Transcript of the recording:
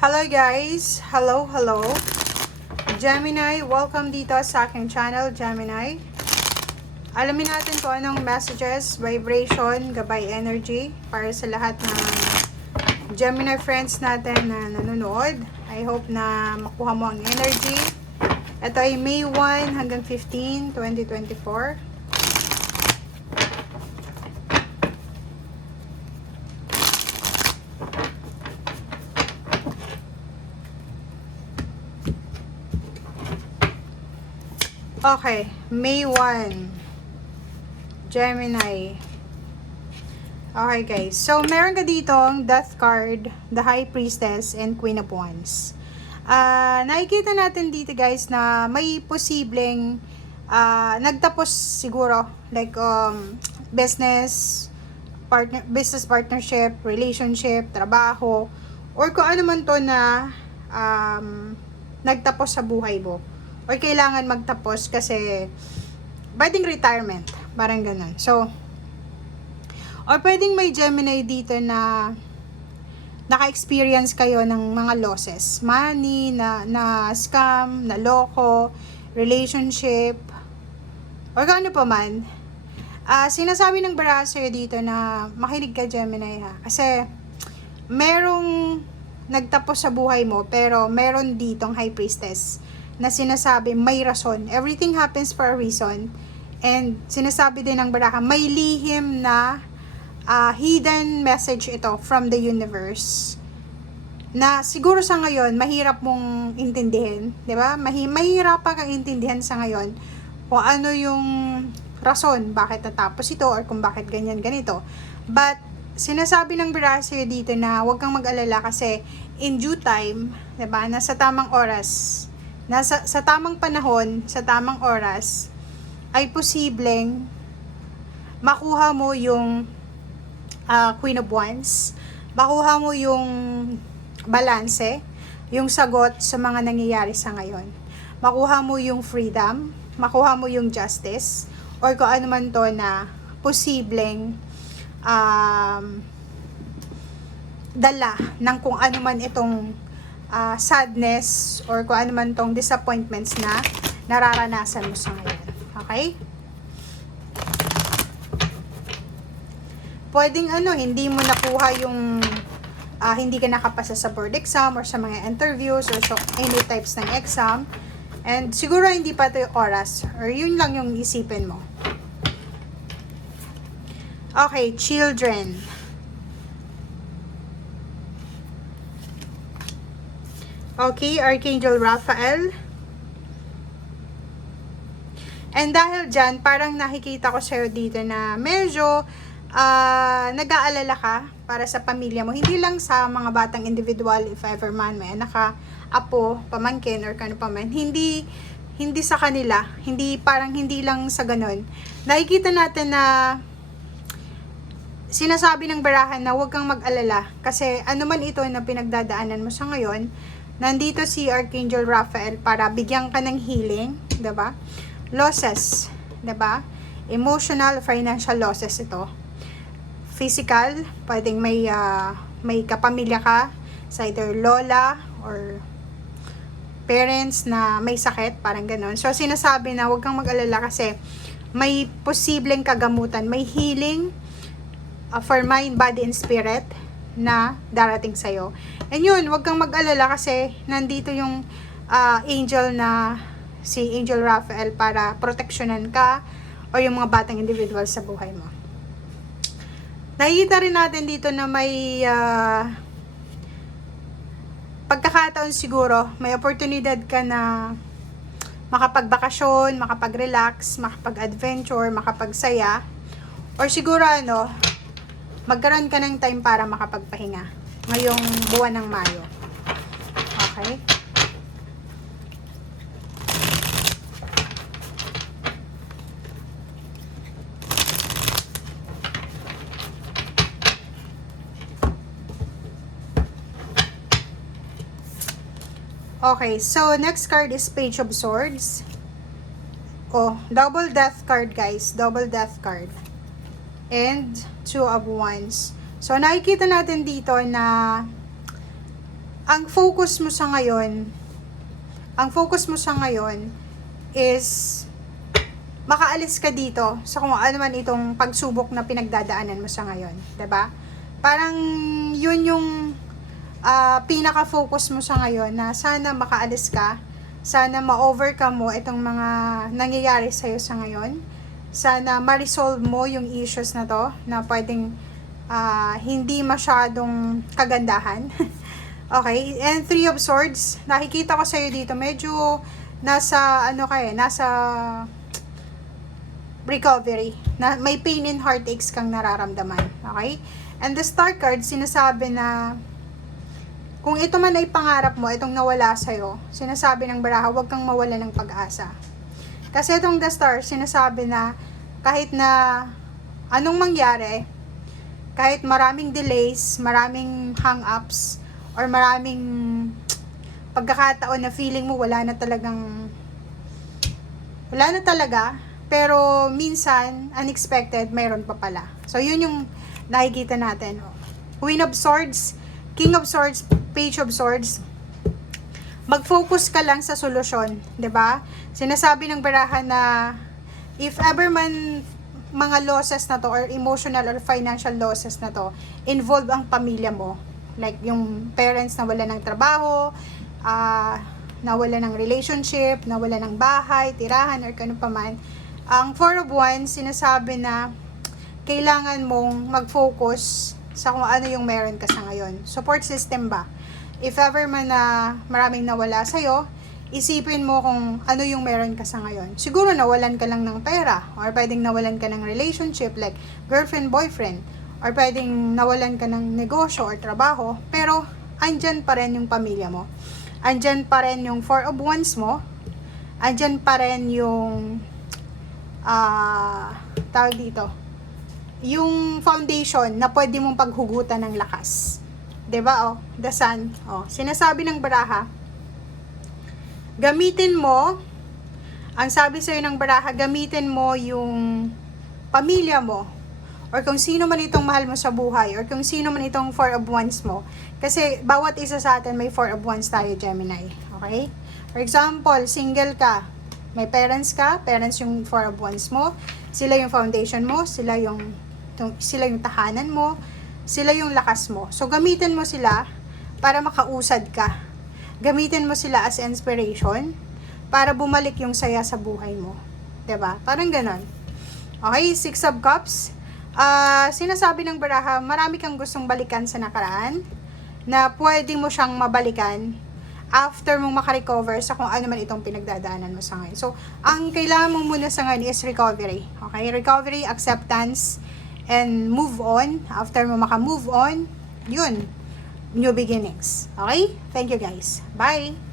Hello guys! Hello! Gemini, welcome dito sa aking channel, Gemini. Alamin natin kung anong messages, vibration, gabay energy para sa lahat ng Gemini friends natin na nanonood. I hope na makuha mo ang energy. Ito ay May 1 hanggang 15, 2024. Okay, May 1, Gemini. Okay guys, so meron ka ditong Death card, the High Priestess, and Queen of Wands. Nakikita natin dito guys na may posibleng nagtapos siguro like business partnership, relationship, trabaho, or kung ano man to na nagtapos sa buhay mo. Or kailangan magtapos kasi pwedeng retirement, parang ganun. So, or pwedeng may Gemini dito na naka-experience kayo ng mga losses. Money, na scam, na loko, relationship, or kung ano pa man. Sinasabi ng baraso dito na makinig ka, Gemini, ha. Kasi merong nagtapos sa buhay mo, pero meron ditong High Priestess na sinasabi may rason. Everything happens for a reason. And sinasabi din ng baraha, may lihim na hidden message ito from the universe. Na siguro sa ngayon, mahirap mong intindihin. Diba? Mahirap kang intindihan sa ngayon kung ano yung rason bakit natapos ito or kung bakit ganyan-ganito. But, sinasabi ng baraha dito na huwag kang mag-alala kasi in due time, diba? Nasa tamang oras, sa tamang panahon, sa tamang oras, ay posibleng makuha mo yung Queen of Wands, makuha mo yung balanse, yung sagot sa mga nangyayari sa ngayon. Makuha mo yung freedom, makuha mo yung justice, or kung ano man to na posibleng dala ng kung ano man itong sadness or kung ano man tong disappointments na nararanasan mo sa ngayon. Okay? Pwedeng hindi mo nakuha yung hindi ka nakapasa sa board exam or sa mga interviews or so any types ng exam. And siguro hindi pa ito yung oras or yun lang yung isipin mo. Okay, children. Okay, Archangel Raphael. And dahil dyan, parang nakikita ko sa'yo dito na medyo nag-aalala ka para sa pamilya mo. Hindi lang sa mga batang individual, if ever man may anak ka, apo, pamangkin, or kano pa man. Hindi sa kanila. Parang hindi lang sa ganun. Nakikita natin na sinasabi ng barahan na huwag kang mag-alala. Kasi ano man ito na pinagdadaanan mo sa ngayon, nandito si Archangel Raphael para bigyan ka ng healing, 'di ba? Losses, 'di ba? Emotional, financial losses ito. Physical, pwedeng may kapamilya ka sa either lola or parents na may sakit, parang gano'n. So sinasabi na huwag kang mag-alala kasi may posibleng kagamutan, may healing for mind, body, and spirit na darating sa'yo. And yun, huwag kang mag-alala kasi nandito yung angel na si Angel Raphael para proteksyonan ka o yung mga batang individual sa buhay mo. Nakikita rin natin dito na may pagkakataon siguro, may oportunidad ka na makapagbakasyon, makapag-relax, makapag-adventure, makapagsaya, or siguro magkaroon ka ng time para makapagpahinga ngayong buwan ng Mayo. Okay? Okay, so next card is Page of Swords. Oh, double death card guys, double death card. And Two of Wands. So nakikita natin dito na ang focus mo sa ngayon, is makaalis ka dito sa kung ano man itong pagsubok na pinagdadaanan mo sa ngayon, 'di ba? Parang yun yung pinaka-focus mo sa ngayon, na sana makaalis ka, sana ma-overcome mo itong mga nangyayari sa'yo sa ngayon, sana ma-resolve mo yung issues na to, na pwedeng hindi masyadong kagandahan. Okay, and 3 of Swords, nakikita ko sa'yo dito, medyo nasa recovery, na may pain and heartaches kang nararamdaman. Okay, and the Star card, sinasabi na kung ito man ay pangarap mo, itong nawala sa'yo, sinasabi ng baraha, huwag kang mawala ng pag-asa. Kasi itong the Star, sinasabi na kahit na anong mangyari, kahit maraming delays, maraming hang-ups, or maraming pagkakataon na feeling mo wala na talaga, pero minsan, unexpected, mayroon pa pala. So, yun yung nakikita natin. Queen of Swords, King of Swords, Page of Swords. Mag-focus ka lang sa solusyon, 'di ba? Sinasabi ng baraha na if ever man mga losses na to, or emotional or financial losses na to, involve ang pamilya mo. Like yung parents na wala ng trabaho, nawala ng relationship, nawala ng bahay, tirahan, or kano pa man. Ang 4 of Wands, sinasabi na kailangan mong mag-focus sa kung ano yung meron ka sa ngayon. Support system ba? If ever man na maraming nawala sa'yo, isipin mo kung ano yung meron ka sa ngayon. Siguro nawalan ka lang ng pera, or pwedeng nawalan ka ng relationship like girlfriend, boyfriend, or pwedeng nawalan ka ng negosyo or trabaho, pero andyan pa rin yung pamilya mo. Andyan pa rin yung 4 of Wands mo. Andyan pa rin yung tawag dito, yung foundation na pwede mong paghugutan ng lakas. 'Di ba? The Sun. Sinasabi ng baraha, gamitin mo, ang sabi sa'yo ng baraha, gamitin mo yung pamilya mo, or kung sino man itong mahal mo sa buhay, or kung sino man itong 4 of Wands mo. Kasi bawat isa sa atin may 4 of Wands tayo, Gemini. Okay? For example, single ka, may parents ka, parents yung 4 of Wands mo, sila yung foundation mo, sila yung tahanan mo, sila yung lakas mo. So, gamitin mo sila para makausad ka. Gamitin mo sila as inspiration para bumalik yung saya sa buhay mo. 'Di ba? Parang ganon. Okay, 6 of Cups. Sinasabi ng baraha, marami kang gustong balikan sa nakaraan, na pwede mo siyang mabalikan after mong makarecover sa kung ano man itong pinagdadaanan mo sa ngayon. So, ang kailangan mo muna sa ngayon is recovery. Okay? Recovery, acceptance, and move on. After mo maka-move on, yun, new beginnings. Okay? Thank you guys. Bye!